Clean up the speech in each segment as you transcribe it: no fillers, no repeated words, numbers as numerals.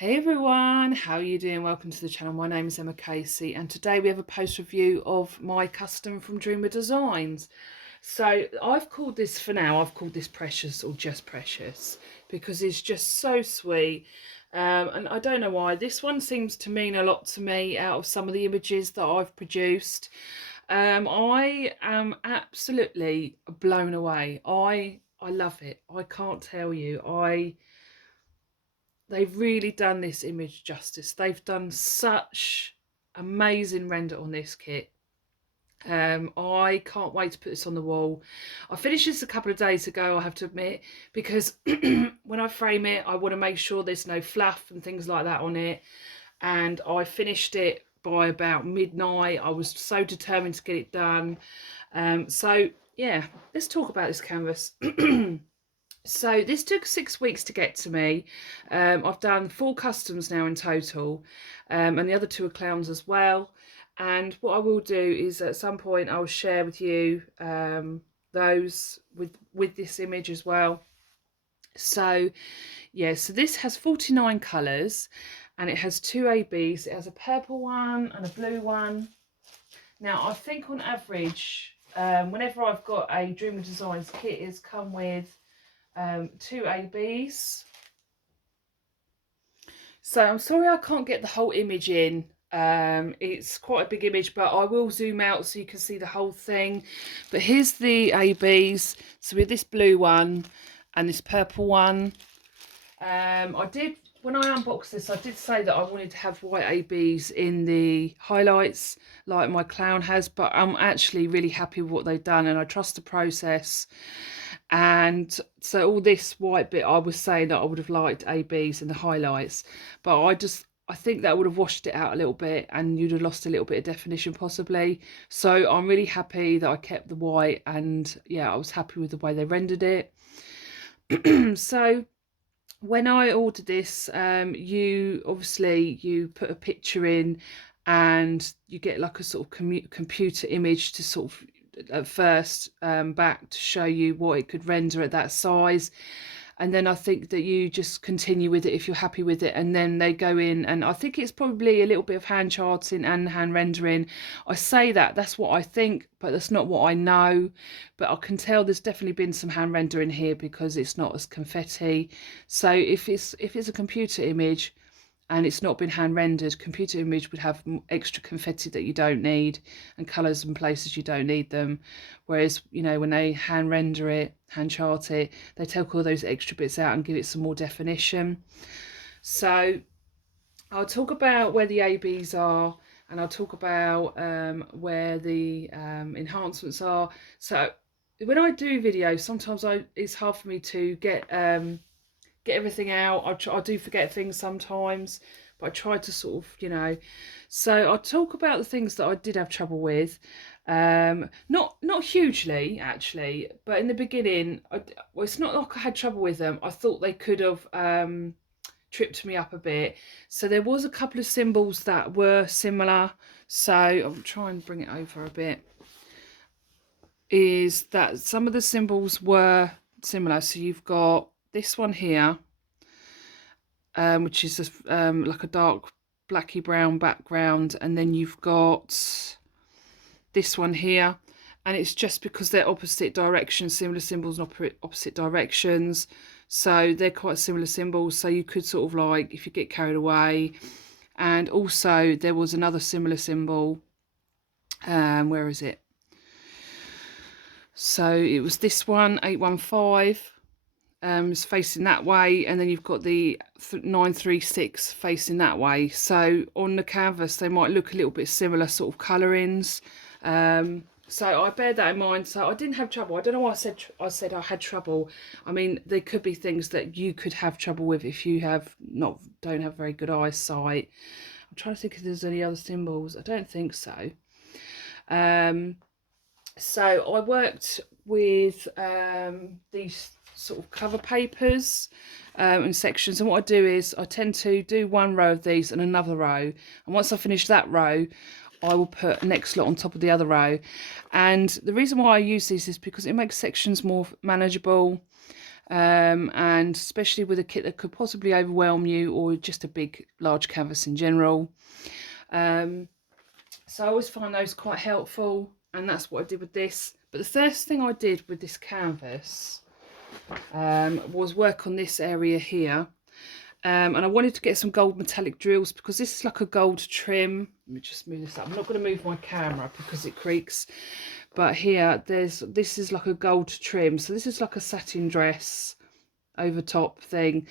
Hey everyone, how are you doing? Welcome to the channel. My name is Emma Casey and today we have a post review of my custom from Dreamer Designs. So I've called this, for now, I've called this Precious or Just Precious because it's just so sweet. And I don't know why. This one seems to mean a lot to me out of some of the images that I've produced. I am absolutely blown away. I love it. I can't tell you. They've really done this image justice. They've done such amazing render on this kit. I can't wait to put this on the wall. I finished this a couple of days ago, I have to admit, because when I frame it, I want to make sure there's no fluff and things like that on it. And I finished it by about midnight. I was so determined to get it done. So yeah, let's talk about this canvas. So this took 6 weeks to get to me. I've done 4 customs now in total, and the other 2 are clowns as well. And what I will do is at some point I will share with you those with this image as well. So yeah, so this has 49 colours and it has 2 ABs. It has a purple one and a blue one. Now I think on average, whenever I've got a Dreamer Designs kit, it's come with 2 ABs. So I'm sorry I can't get the whole image in. It's quite a big image, but I will zoom out so you can see the whole thing. But here's the ABs. So with this blue one and this purple one, when I unboxed this, I did say that I wanted to have white ABs in the highlights like my clown has, but I'm actually really happy with what they've done and I trust the process. And so all this white bit, I was saying that I would have liked ABs in the highlights, but I think that would have washed it out a little bit and you'd have lost a little bit of definition possibly. So I'm really happy that I kept the white, and yeah, I was happy with the way they rendered it. So when I ordered this, you put a picture in and you get like a sort of computer image to sort of at first back to show you what it could render at that size, and then I think that you just continue with it if you're happy with it, and then they go in, and I think it's probably a little bit of hand charting and hand rendering. I say that's what I think, but that's not what I know. But I can tell there's definitely been some hand rendering here because it's not as confetti. So if it's a computer image and it's not been hand rendered, computer image would have extra confetti that you don't need and colours and places you don't need them. Whereas, you know, when they hand render it, hand chart it, they take all those extra bits out and give it some more definition. So I'll talk about where the ABs are, and I'll talk about where the enhancements are. So when I do videos, sometimes it's hard for me to get everything out. I do forget things sometimes, but I try to sort of, you know. So I'll talk about the things that I did have trouble with. Not hugely actually, but in the beginning, well, it's not like I had trouble with them. I thought they could have tripped me up a bit. So there was a couple of symbols that were similar. So I'll try and bring it over a bit. Is that some of the symbols were similar. So you've got this one here, which is like a dark blacky brown background, and then you've got this one here, and it's just because they're opposite directions, similar symbols and opposite directions, so they're quite similar symbols. So you could sort of, like, if you get carried away. And also there was another similar symbol, where is it? So it was this one, 815. Is facing that way, and then you've got the 936 facing that way. So on the canvas they might look a little bit similar sort of colourings. So I bear that in mind. So I didn't have trouble. I don't know why I said I had trouble. I mean, there could be things that you could have trouble with if you don't have very good eyesight. I'm trying to think if there's any other symbols. I don't think so. So I worked with these sort of cover papers in sections, and what I do is I tend to do one row of these and another row, and once I finish that row I will put a next lot on top of the other row. And the reason why I use these is because it makes sections more manageable. and especially with a kit that could possibly overwhelm you, or just a big large canvas in general. So I always find those quite helpful, and that's what I did with this. But the first thing I did with this canvas was work on this area here. And I wanted to get some gold metallic drills because this is like a gold trim. Let me just move this up. I'm not going to move my camera because it creaks. But here, this is like a gold trim. So this is like a satin dress over top thing.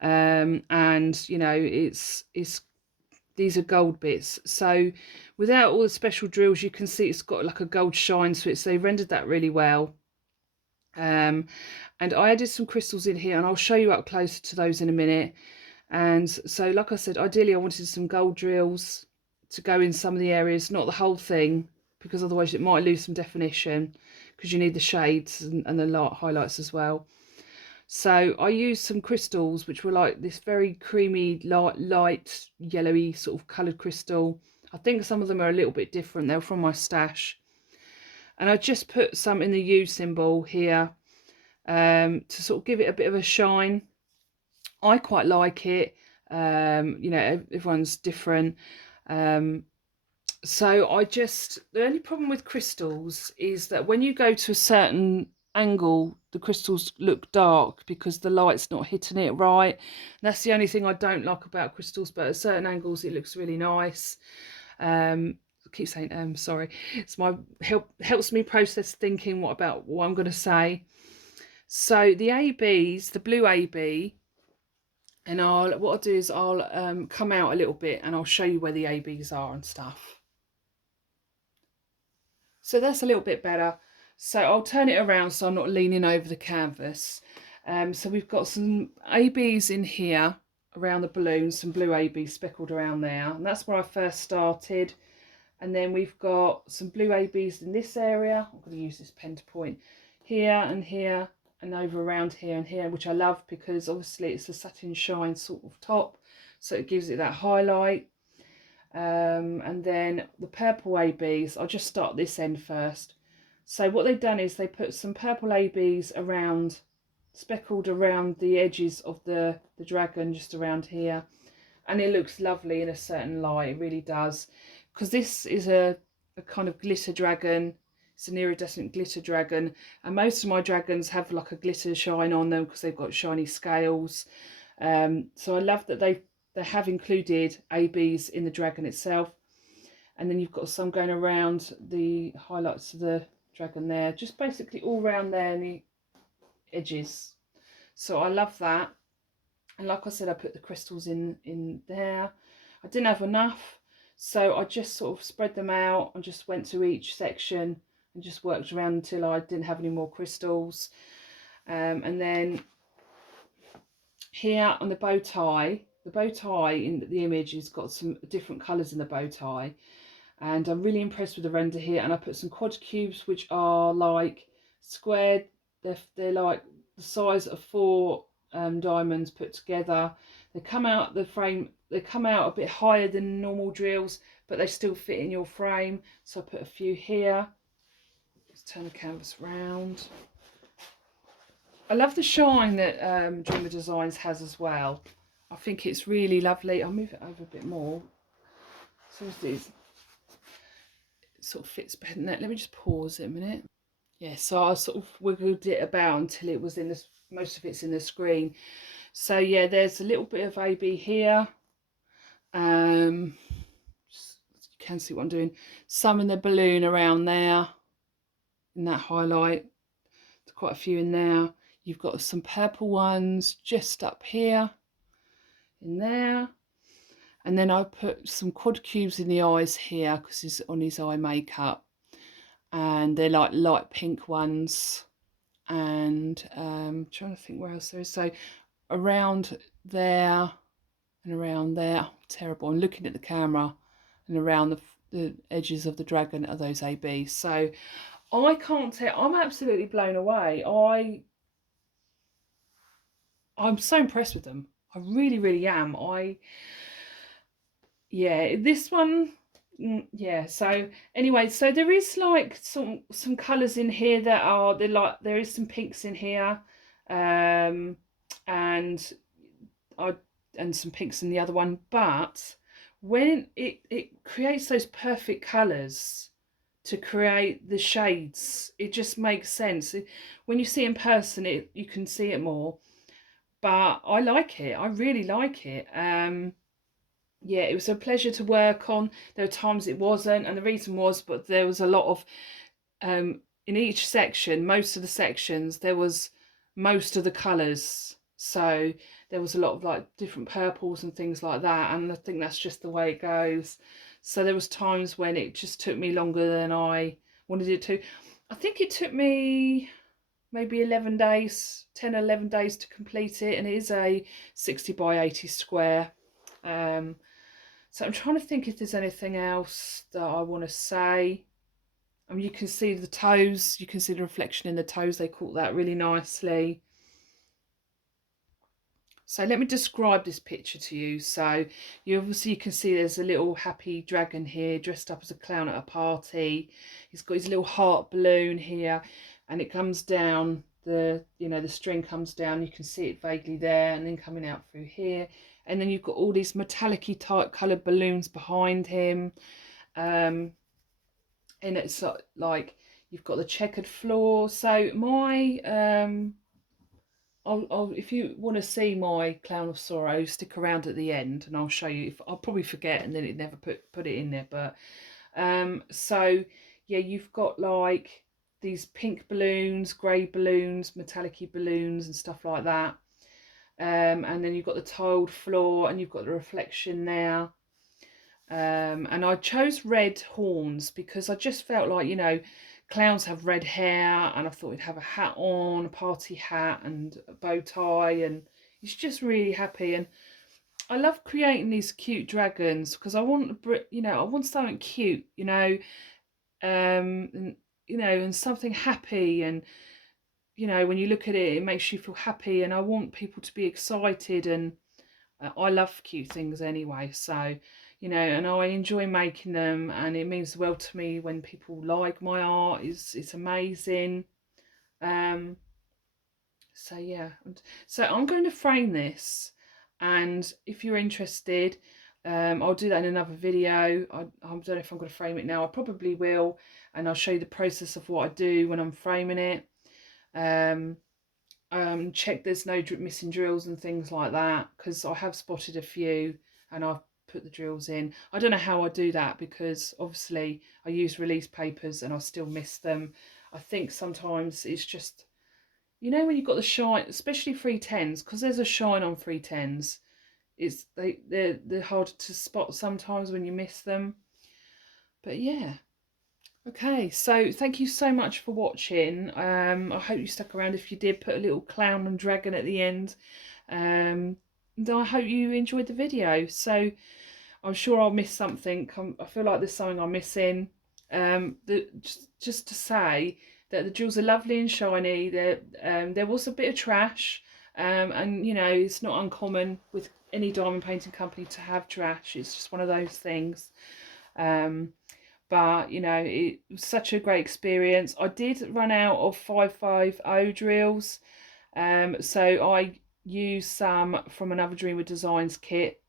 And, you know, it's these are gold bits. So without all the special drills, you can see it's got like a gold shine to it. So they rendered that really well. And I added some crystals in here, and I'll show you up closer to those in a minute. And so, like I said, ideally I wanted some gold drills to go in some of the areas, not the whole thing, because otherwise it might lose some definition, because you need the shades and the light highlights as well. So I used some crystals which were like this very creamy light yellowy sort of coloured crystal. I think some of them are a little bit different. They're from my stash. And I just put some in the U symbol here to sort of give it a bit of a shine. I quite like it. You know, everyone's different. So the only problem with crystals is that when you go to a certain angle, the crystals look dark because the light's not hitting it right. And that's the only thing I don't like about crystals, but at certain angles it looks really nice. I keep saying sorry. It's my helps me process thinking what I'm going to say. So the ABs, the blue AB, and what I'll do is I'll come out a little bit and I'll show you where the ABs are and stuff. So that's a little bit better. So I'll turn it around so I'm not leaning over the canvas. So we've got some ABs in here around the balloon, some blue ABs speckled around there, and that's where I first started. And then we've got some blue ABs in this area. I'm going to use this pen to point here and over around here and here, which I love because obviously it's a satin shine sort of top, so it gives it that highlight. And then the purple ABs, I'll just start this end first. So what they've done is they put some purple ABs around, speckled around the edges of the dragon, just around here, and it looks lovely in a certain light. It really does, because this is a kind of glitter dragon. It's an iridescent glitter dragon, and most of my dragons have like a glitter shine on them because they've got shiny scales. So I love that they have included ABs in the dragon itself. And then you've got some going around the highlights of the dragon there, just basically all around there in the edges. So I love that. And like I said, I put the crystals in there. I didn't have enough, so I just sort of spread them out and just went to each section and just worked around until I didn't have any more crystals. And then here on the bow tie in the image has got some different colours in the bow tie, and I'm really impressed with the render here. And I put some quad cubes which are like squared. They're like the size of 4 diamonds put together. They come out the frame, they come out a bit higher than normal drills, but they still fit in your frame. So I put a few here. Let's turn the canvas round. I love the shine that Dreamer Designs has as well. I think it's really lovely. I'll move it over a bit more. So it sort of fits better than that. Let me just pause it a minute. Yeah, so I sort of wiggled it about until it was in this, most of it's in the screen. So yeah, there's a little bit of AB here. You can see what I'm doing. Some in the balloon around there, in that highlight. There's quite a few in there. You've got some purple ones just up here, in there. And then I put some quad cubes in the eyes here because he's on his eye makeup. And they're like light pink ones. And trying to think where else there is. So around there and around there. Oh, terrible. I'm looking at the camera. And around the edges of the dragon are those ABs. So I can't tell. I'm absolutely blown away. I'm so impressed with them. I really, really am. Yeah, this one, yeah. So anyway, so there is like some colours in here that are, there is some pinks in here. and I and some pinks in the other one. But when it creates those perfect colours to create the shades, it just makes sense. When you see it in person, you can see it more. But I like it. I really like it. Yeah, it was a pleasure to work on. There were times it wasn't, and the reason was, but there was a lot of in each section, most of the sections, there was most of the colours. So there was a lot of like different purples and things like that, and I think that's just the way it goes. So there was times when it just took me longer than I wanted it to. I think it took me maybe 11 days, 10 or 11 days to complete it, and it is a 60 by 80 square. So I'm trying to think if there's anything else that I want to say. I mean, you can see the toes, you can see the reflection in the toes, they caught that really nicely. So let me describe this picture to you. So you obviously can see there's a little happy dragon here dressed up as a clown at a party. He's got his little heart balloon here, and it comes down, the string comes down, you can see it vaguely there, and then coming out through here. And then you've got all these metallic-y type coloured balloons behind him. And it's like you've got the checkered floor. So my if you want to see my clown of sorrow, stick around at the end and I'll show you. If I'll probably forget and then it never put it in there. But so yeah, you've got like these pink balloons, grey balloons, metallic-y balloons and stuff like that. And then you've got the tiled floor and you've got the reflection there. And I chose red horns because I just felt like, clowns have red hair, and I thought he'd have a hat on, a party hat and a bow tie, and he's just really happy. And I love creating these cute dragons because I want, I want something cute, and, and something happy. And, when you look at it, it makes you feel happy, and I want people to be excited. And I love cute things anyway, so and I enjoy making them, and it means the world to me when people like my art. It's amazing. So yeah, so I'm going to frame this, and if you're interested, I'll do that in another video. I don't know if I'm going to frame it now. I probably will, and I'll show you the process of what I do when I'm framing it. Check there's no missing drills and things like that, because I have spotted a few and I've put the drills in. I don't know how I do that, because obviously I use release papers and I still miss them. I think sometimes it's just, when you've got the shine, especially 310s, because there's a shine on 310s, they're hard to spot sometimes when you miss them. But yeah. Okay, so thank you so much for watching. I hope you stuck around. If you did, put a little clown and dragon at the end. And I hope you enjoyed the video. So I'm sure I'll miss something. I feel like there's something I'm missing. Just to say that the drills are lovely and shiny. There was a bit of trash, and it's not uncommon with any diamond painting company to have trash. It's just one of those things. But it was such a great experience. I did run out of 550 drills, so I used some from another Dreamer Designs kit.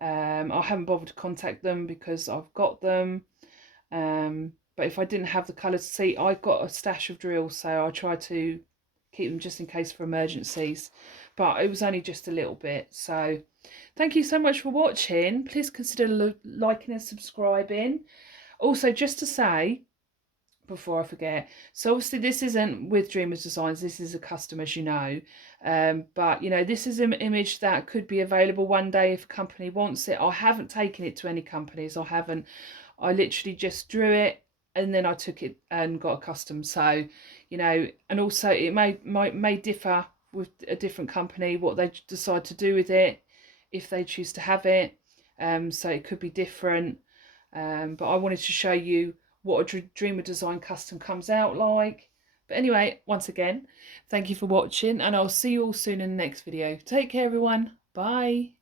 I haven't bothered to contact them because I've got them, but if I didn't have the colours, see, I've got a stash of drills, so I try to keep them just in case for emergencies, but it was only just a little bit. So thank you so much for watching. Please consider liking and subscribing. Also, just to say, before I forget, so obviously this isn't with Dreamer Designs, this is a custom, as you know, but this is an image that could be available one day if a company wants it. I haven't taken it to any companies. I literally just drew it and then I took it and got a custom. So and also it may differ with a different company what they decide to do with it, if they choose to have it. So it could be different. But I wanted to show you what a Dreamer Design custom comes out like. But anyway, once again, thank you for watching, and I'll see you all soon in the next video. Take care, everyone. Bye.